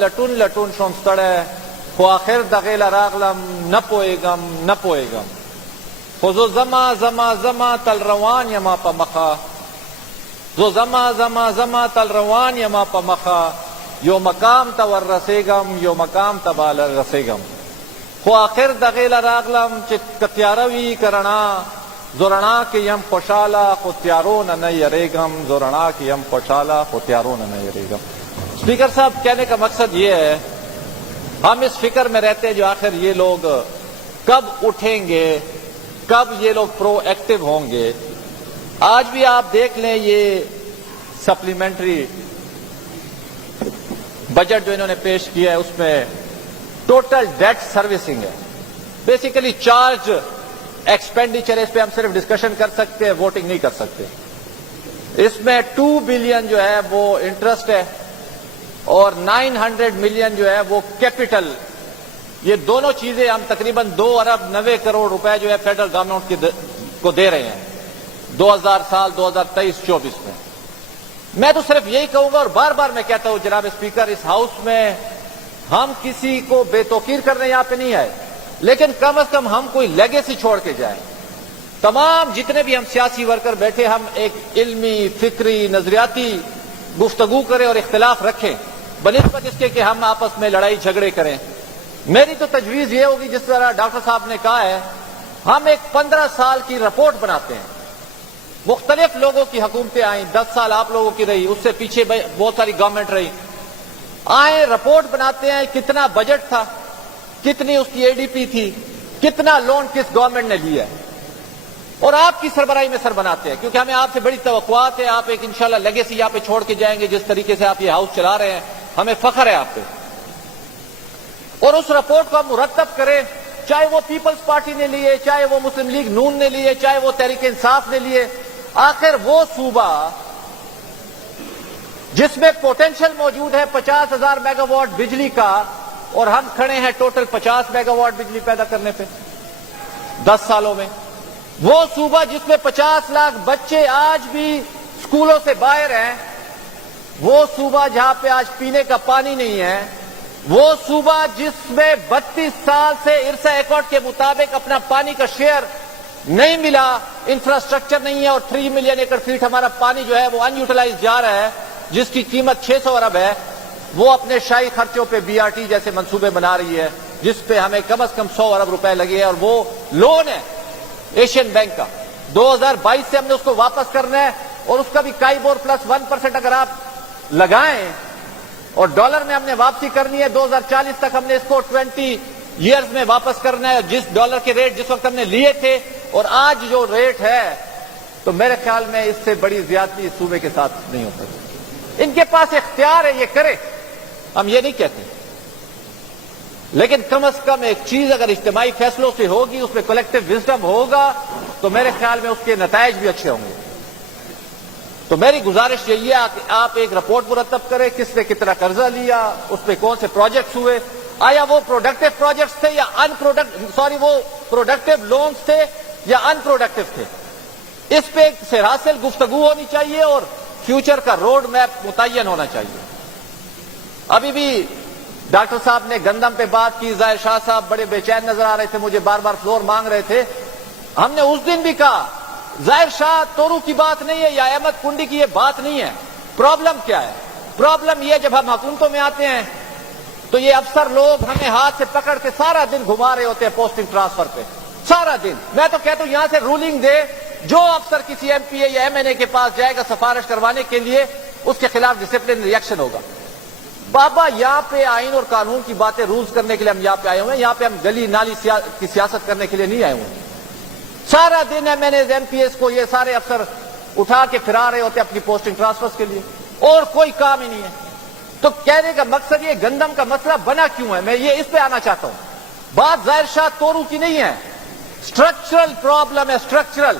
لٹون لٹون شونستڑے خو آخر دغیل راغلم نپویگم خو زما تل روان یما پا مخا زو زما تل روان یما پا مخا یو مقام تا ور رسیگم یو مقام تا بال رسیگم خو آخر دغیل راغلم چه کتیاروی کرنا زورنا کی یم خوشالا خو تیارون نہ یریگم زورنا کی یم خوشالا خو تیارون نہ یریگم۔ اسپیکر صاحب کہنے کا مقصد یہ ہے ہم اس فکر میں رہتے ہیں جو آخر یہ لوگ کب اٹھیں گے، کب یہ لوگ پرو ایکٹیو ہوں گے۔ آج بھی آپ دیکھ لیں یہ سپلیمنٹری بجٹ جو انہوں نے پیش کیا ہے اس میں ٹوٹل ڈیٹ سروسنگ ہے، بیسیکلی چارج ایکسپینڈیچر ہے، اس پہ ہم صرف ڈسکشن کر سکتے ہیں، ووٹنگ نہیں کر سکتے۔ اس میں 2 بلین جو ہے وہ انٹرسٹ ہے اور 900 ملین جو ہے وہ کیپٹل، یہ دونوں چیزیں ہم تقریباً 2 ارب 90 کروڑ روپے جو ہے فیڈرل گورنمنٹ کو دے رہے ہیں 2023-24 میں۔ میں تو صرف یہی کہوں گا اور بار بار میں کہتا ہوں جناب اسپیکر، اس ہاؤس میں ہم کسی کو بے توقیر کرنے یہاں پہ نہیں آئے، لیکن کم از کم ہم کوئی لیگیسی چھوڑ کے جائیں۔ تمام جتنے بھی ہم سیاسی ورکر بیٹھے ہم ایک علمی، فکری، نظریاتی گفتگو کریں اور اختلاف رکھیں بنسبت اس کے کہ ہم آپس میں لڑائی جھگڑے کریں۔ میری تو تجویز یہ ہوگی جس طرح ڈاکٹر صاحب نے کہا ہے، ہم ایک 15 سال کی رپورٹ بناتے ہیں، مختلف لوگوں کی حکومتیں آئیں، 10 سال آپ لوگوں کی رہی، اس سے پیچھے بہت ساری گورنمنٹ رہی، آئیں رپورٹ بناتے ہیں کتنا بجٹ تھا، کتنی اس کی ADP تھی، کتنا لون کس گورنمنٹ نے لیا ہے، اور آپ کی سربراہی میں سر بناتے ہیں، کیونکہ ہمیں آپ سے بڑی توقعات ہے، آپ ایک انشاءاللہ لیگیسی یہاں پہ چھوڑ کے جائیں گے جس طریقے سے آپ یہ ہاؤس چلا رہے ہیں، ہمیں فخر ہے آپ پہ۔ اور اس رپورٹ کو ہم مرتب کریں، چاہے وہ پیپلز پارٹی نے لیے، چاہے وہ مسلم لیگ نون نے لیے، چاہے وہ تحریک انصاف نے لیے۔ آخر وہ صوبہ جس میں پوٹینشل موجود ہے 50,000 میگا واٹ بجلی کا، اور ہم کھڑے ہیں ٹوٹل 50 میگا واٹ بجلی پیدا کرنے پہ 10 سالوں میں، وہ صوبہ جس میں 50 لاکھ بچے آج بھی اسکولوں سے باہر ہیں، وہ صوبہ جہاں پہ آج پینے کا پانی نہیں ہے، وہ صوبہ جس میں 32 سال سے ارسا ایکٹ کے مطابق اپنا پانی کا شیئر نہیں ملا، انفراسٹرکچر نہیں ہے، اور 3 ملین ایکڑ فیٹ ہمارا پانی جو ہے وہ ان یوٹیلائز جا رہا ہے جس کی قیمت 600 ارب ہے، وہ اپنے شاہی خرچوں پہ BRT جیسے منصوبے بنا رہی ہے جس پہ ہمیں کم از کم 100 ارب روپے لگے ہیں، اور وہ لون ہے ایشین بینک کا، 2022 سے ہم نے اس کو واپس کرنا ہے، اور اس کا بھی کائبور پلس 1% اگر آپ لگائیں، اور ڈالر میں ہم نے واپسی کرنی ہے 2040 تک، ہم نے اس کو 20 ایئرز میں واپس کرنا ہے، جس ڈالر کے ریٹ جس وقت ہم نے لیے تھے اور آج جو ریٹ ہے، تو میرے خیال میں اس سے بڑی زیادتی اس صوبے کے ساتھ نہیں ہو سکتی۔ ان کے پاس اختیار ہے، یہ کرے، ہم یہ نہیں کہتے، لیکن کم از کم ایک چیز اگر اجتماعی فیصلوں سے ہوگی، اس میں کلیکٹو وزڈم ہوگا، تو میرے خیال میں اس کے نتائج بھی اچھے ہوں گے۔ تو میری گزارش یہی ہے کہ آپ ایک رپورٹ مرتب کریں، کس نے کتنا قرضہ لیا، اس پہ کون سے پروجیکٹس ہوئے، آیا وہ پروڈکٹیو پروجیکٹس تھے یا وہ پروڈکٹیو لونز تھے یا ان پروڈکٹیو تھے، اس پہ سرحاصل گفتگو ہونی چاہیے اور فیوچر کا روڈ میپ متعین ہونا چاہیے۔ ابھی بھی ڈاکٹر صاحب نے گندم پہ بات کی، ظاہر شاہ صاحب بڑے بے چین نظر آ رہے تھے، مجھے بار بار فلور مانگ رہے تھے۔ ہم نے اس دن بھی کہا ظاہر شاہ تورو کی بات نہیں ہے یا احمد کنڈی کی یہ بات نہیں ہے، پرابلم کیا ہے؟ پرابلم یہ جب ہم حکومتوں میں آتے ہیں تو یہ افسر لوگ ہمیں ہاتھ سے پکڑ کے سارا دن گھما رہے ہوتے ہیں پوسٹنگ ٹرانسفر پہ، سارا دن۔ میں تو کہتا ہوں یہاں سے رولنگ دے، جو افسر کسی MPA یا MNA کے پاس جائے گا سفارش کروانے کے لیے، اس کے خلاف ڈسپلن ریئیکشن ہوگا۔ بابا یہاں پہ آئین اور قانون کی باتیں رولز کرنے کے لیے ہم یہاں پہ آئے ہوئے ہیں، یہاں پہ ہم گلی نالی کی سیاست کرنے کے لیے نہیں آئے ہوئے ہیں۔ سارا دن MNAs MPAs کو یہ سارے افسر اٹھا کے پھرا رہے ہوتے ہیں اپنی پوسٹنگ ٹرانسفرز کے لیے، اور کوئی کام ہی نہیں ہے۔ تو کہنے کا مقصد یہ گندم کا مسئلہ بنا کیوں ہے، میں یہ اس پہ آنا چاہتا ہوں۔ بات ظاہر شاہ تورو کی نہیں ہے، اسٹرکچرل پرابلم ہے، اسٹرکچرل۔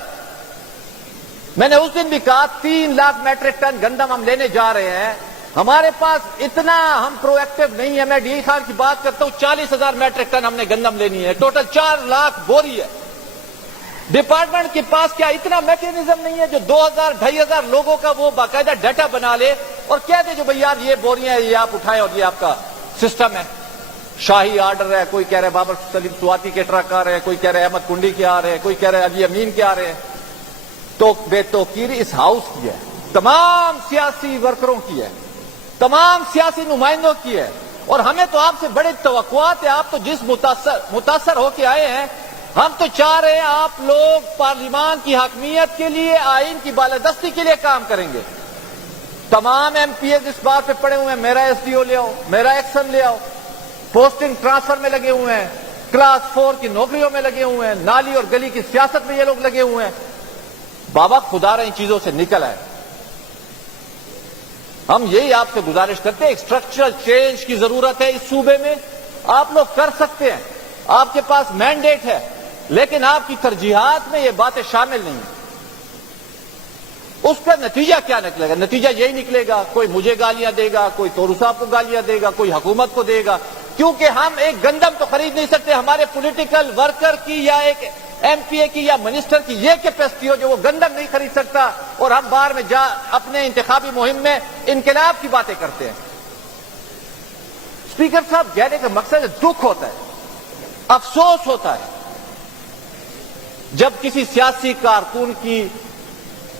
میں نے اس دن بھی کہا 3 لاکھ میٹرک ٹن گندم ہم لینے جا رہے ہیں، ہمارے پاس اتنا ہم پرو ایکٹیو نہیں ہے۔ میں DI خان کی بات کرتا ہوں، 40,000 میٹرک ٹن ہم نے گندم لینی ہے، ٹوٹل 4 لاکھ بوری ہے۔ ڈپارٹمنٹ کے پاس کیا اتنا میکینزم نہیں ہے جو 2,000-2,500 لوگوں کا وہ باقاعدہ ڈیٹا بنا لے اور کہہ دے جو بھئی یار یہ بوریاں یہ آپ اٹھائیں اور یہ آپ کا سسٹم ہے. شاہی آرڈر ہے, کوئی کہہ رہے بابر سلیم سواتی کے ٹرک آ رہے ہیں, کوئی کہہ رہے احمد کنڈی کے آ رہے ہیں, کوئی کہہ رہے علی امین کے آ رہے ہیں. تو بے توقیری اس ہاؤس کی ہے, تمام سیاسی ورکروں کی ہے, تمام سیاسی نمائندوں کی ہے. اور ہمیں تو آپ سے بڑے توقعات ہیں. آپ تو جس متاثر ہو کے آئے ہیں, ہم تو چاہ رہے ہیں آپ لوگ پارلیمان کی حاکمیت کے لیے, آئین کی بالادستی کے لیے کام کریں گے. تمام ایم پی ایز اس بات پہ پڑے ہوئے ہیں, میرا ایس ڈی او لے آؤ, میرا ایکشن لے آؤ, پوسٹنگ ٹرانسفر میں لگے ہوئے ہیں, کلاس 4 کی نوکریوں میں لگے ہوئے ہیں, نالی اور گلی کی سیاست میں یہ لوگ لگے ہوئے ہیں. بابا خدا رہا ان چیزوں سے نکل آئے. ہم یہی آپ سے گزارش کرتے ہیں, ایک اسٹرکچرل چینج کی ضرورت ہے اس صوبے میں. آپ لوگ کر سکتے ہیں, آپ کے پاس مینڈیٹ ہے, لیکن آپ کی ترجیحات میں یہ باتیں شامل نہیں ہیں. اس کا نتیجہ کیا نکلے گا؟ نتیجہ یہی نکلے گا, کوئی مجھے گالیاں دے گا, کوئی تورو صاحب کو گالیاں دے گا, کوئی حکومت کو دے گا. کیونکہ ہم ایک گندم تو خرید نہیں سکتے. ہمارے پولیٹیکل ورکر کی یا ایک ایم پی اے کی یا منسٹر کی یہ کیپیسٹی ہو جو وہ گندم نہیں خرید سکتا, اور ہم باہر میں اپنے انتخابی مہم میں انقلاب کی باتیں کرتے ہیں. اسپیکر صاحب, کہنے کا مقصد دکھ ہوتا ہے, افسوس ہوتا ہے جب کسی سیاسی کارکن کی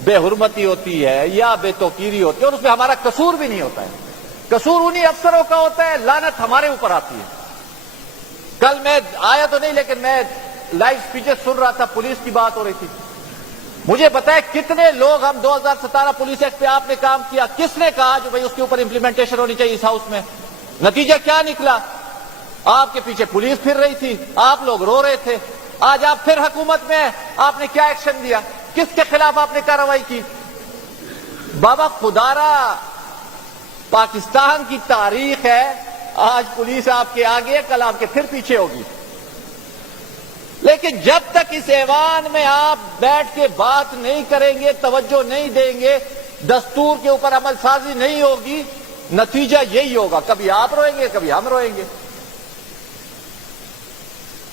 بے حرمتی ہوتی ہے یا بے توقیری ہوتی ہے, اور اس میں ہمارا قصور بھی نہیں ہوتا ہے. قصور انہی افسروں کا ہوتا ہے, لعنت ہمارے اوپر آتی ہے. کل میں آیا تو نہیں, لیکن میں لائیو اسپیچز سن رہا تھا, پولیس کی بات ہو رہی تھی. مجھے بتائے کتنے لوگ, ہم 2017 پولیس ایکٹ پہ آپ نے کام کیا, کس نے کہا جو بھائی اس کے اوپر امپلیمنٹیشن ہونی چاہیے اس ہاؤس میں؟ نتیجہ کیا نکلا؟ آپ کے پیچھے پولیس پھر رہی تھی, آپ لوگ رو رہے تھے. آج آپ پھر حکومت میں ہیں, آپ نے کیا ایکشن دیا؟ کس کے خلاف آپ نے کارروائی کی؟ بابا خدارا, پاکستان کی تاریخ ہے, آج پولیس آپ کے آگے, کل آپ کے پھر پیچھے ہوگی. لیکن جب تک اس ایوان میں آپ بیٹھ کے بات نہیں کریں گے, توجہ نہیں دیں گے, دستور کے اوپر عمل سازی نہیں ہوگی, نتیجہ یہی ہوگا, کبھی آپ روئیں گے, کبھی ہم روئیں گے.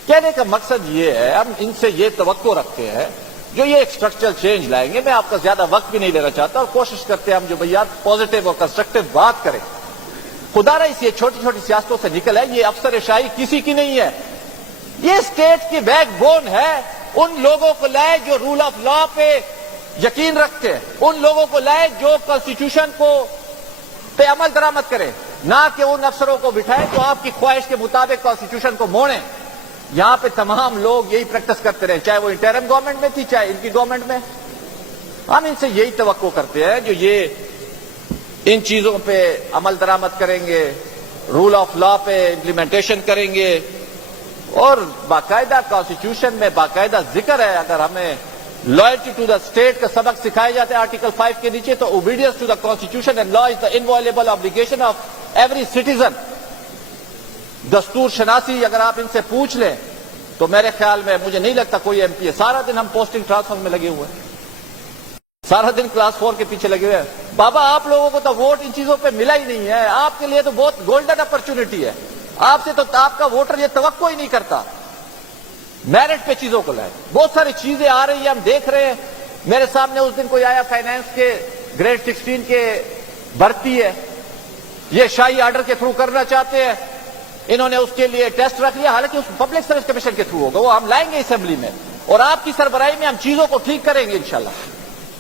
کہنے کا مقصد یہ ہے, ہم ان سے یہ توقع رکھتے ہیں جو یہ ایک اسٹرکچرل چینج لائیں گے. میں آپ کا زیادہ وقت بھی نہیں لینا چاہتا, اور کوشش کرتے ہیں ہم جو بھیا پازیٹو اور کنسٹرکٹیو بات کریں. خدا رہا یہ چھوٹی چھوٹی سیاستوں سے نکل ہے. یہ افسر شاہی کسی کی نہیں ہے, یہ اسٹیٹ کی بیک بون ہے. ان لوگوں کو لائے جو رول آف لا پہ یقین رکھتے ہیں, ان لوگوں کو لائے جو کانسٹیٹیوشن کو پہ عمل درآمد کرے, نہ کہ ان افسروں کو بٹھائے جو آپ کی خواہش کے مطابق کانسٹیٹیوشن کو موڑیں. یہاں پہ تمام لوگ یہی پریکٹس کرتے رہے, چاہے وہ انٹرم گورنمنٹ میں تھی, چاہے ان کی گورنمنٹ میں. ہم ان سے یہی توقع کرتے ہیں جو یہ ان چیزوں پہ عمل درآمد کریں گے, رول آف لا پہ امپلیمنٹیشن کریں گے, اور باقاعدہ کانسٹیٹیوشن میں باقاعدہ ذکر ہے. اگر ہمیں لائلٹی ٹو دا اسٹیٹ کا سبق سکھایا جاتا ہے آرٹیکل 5 کے نیچے, تو obedience to the constitution and law is the inalienable obligation of every citizen. دستور شناسی اگر آپ ان سے پوچھ لیں تو میرے خیال میں مجھے نہیں لگتا کوئی ایم پی ہے. سارا دن ہم پوسٹنگ ٹرانسفر میں لگے ہوئے ہیں, سارا دن کلاس 4 کے پیچھے لگے ہوئے ہیں. بابا آپ لوگوں کو تو ووٹ ان چیزوں پہ ملا ہی نہیں ہے. آپ کے لیے تو بہت گولڈن اپرچونٹی ہے. آپ سے تو آپ کا ووٹر یہ توقع ہی نہیں کرتا. میرٹ پہ چیزوں کو لائے, بہت ساری چیزیں آ رہی ہیں, ہم دیکھ رہے ہیں. میرے سامنے اس دن کوئی آیا, فائنانس کے گریڈ 16 کے بھرتی ہے, یہ شاہی آرڈر کے تھرو کرنا چاہتے ہیں. انہوں نے اس کے لیے ٹیسٹ رکھ لیا, حالانکہ اس پبلک سروس کمیشن کے تھرو ہوگا, وہ ہم لائیں گے اسمبلی میں, اور آپ کی سربراہی میں ہم چیزوں کو ٹھیک کریں گے انشاءاللہ.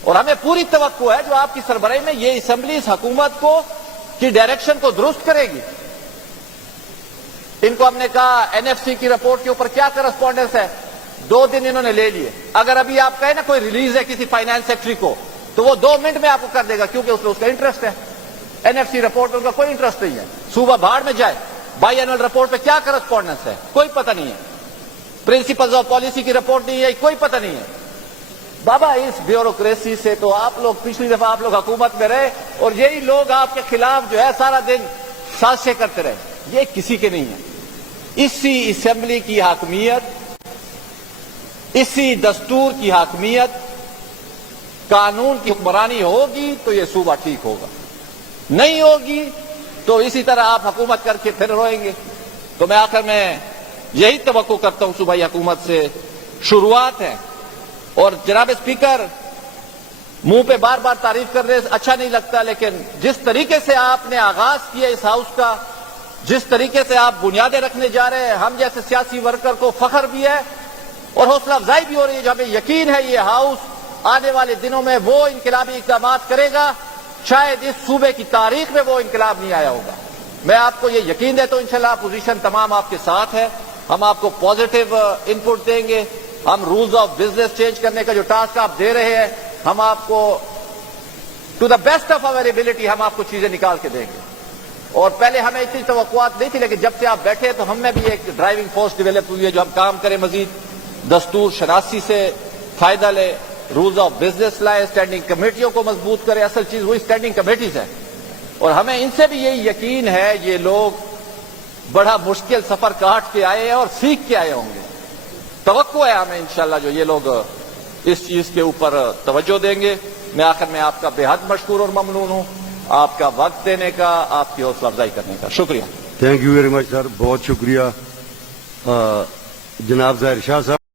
اور ہمیں پوری توقع ہے جو آپ کی سربراہی میں یہ اسمبلی اس حکومت کو کی ڈائریکشن کو درست کرے گی. ان کو ہم نے کہا این ایف سی کی رپورٹ کے اوپر کیا کرسپونڈنس ہے, 2 دن انہوں نے لے لیے. اگر ابھی آپ کہیں نا کوئی ریلیز ہے کسی فائنانس سیکٹری کو, تو وہ 2 منٹ میں آپ کو کر دے گا, کیونکہ اس میں اس کا انٹرسٹ ہے. این ایف سی رپورٹ میں ان کا کوئی انٹرسٹ نہیں ہے. صوبہ بھاڑ میں جائے, بائی اینول رپورٹ پہ کیا کرسپونڈنس ہے, کوئی پتہ نہیں ہے. پرنسپلز آف پالیسی کی رپورٹ نہیں ہے, کوئی پتہ نہیں ہے. بابا اس بیوروکریسی سے تو آپ لوگ پچھلی دفعہ آپ لوگ حکومت میں رہے, اور یہی لوگ آپ کے خلاف جو ہے سارا دن سازشیں کرتے رہے. یہ کسی کے نہیں ہے. اسی اسمبلی کی حاکمیت, اسی دستور کی حاکمیت, قانون کی حکمرانی ہوگی تو یہ صوبہ ٹھیک ہوگا, نہیں ہوگی تو اسی طرح آپ حکومت کر کے پھر روئیں گے. تو میں آخر میں یہی توقع کرتا ہوں صوبائی حکومت سے, شروعات ہے. اور جناب اسپیکر, منہ پہ بار بار تعریف کر رہے اچھا نہیں لگتا, لیکن جس طریقے سے آپ نے آغاز کیا اس ہاؤس کا, جس طریقے سے آپ بنیادیں رکھنے جا رہے ہیں، ہم جیسے سیاسی ورکر کو فخر بھی ہے اور حوصلہ افزائی بھی ہو رہی ہے، جو ہمیں یقین ہے یہ ہاؤس آنے والے دنوں میں وہ انقلابی اقدامات کرے گا شاید اس صوبے کی تاریخ میں وہ انقلاب نہیں آیا ہوگا۔ میں آپ کو یہ یقین دیتا ہوں انشاءاللہ اپوزیشن تمام آپ کے ساتھ ہے، ہم آپ کو پازیٹو انپٹ دیں گے، ہم رولز آف بزنس چینج کرنے کا جو ٹاسک آپ دے رہے ہیں ہم آپ کو to the best of our ability ہم آپ کو چیزیں نکال کے دیں گے۔ اور پہلے ہمیں اتنی توقعات نہیں تھی، لیکن جب سے آپ بیٹھے تو ہم میں بھی ایک ڈرائیونگ فورس ڈیولپ ہوئی ہے جو ہم کام کریں، مزید دستور شناسی سے فائدہ لے، رولز آف بزنس لائے، اسٹینڈنگ کمیٹیوں کو مضبوط کرے۔ اصل چیز وہی اسٹینڈنگ کمیٹیز ہے اور ہمیں ان سے بھی یہی یقین ہے یہ لوگ بڑا مشکل سفر کاٹ کے آئے ہیں اور سیکھ کے آئے ہوں گے۔ توقع ہے ہمیں انشاءاللہ جو یہ لوگ اس چیز کے اوپر توجہ دیں گے۔ میں آخر میں آپ کا بے حد مشکور اور ممنون ہوں، آپ کا وقت دینے کا، آپ کی حوصلہ افزائی کرنے کا شکریہ۔ تھینک یو ویری مچ سر، بہت شکریہ جناب ظاہر شاہ صاحب۔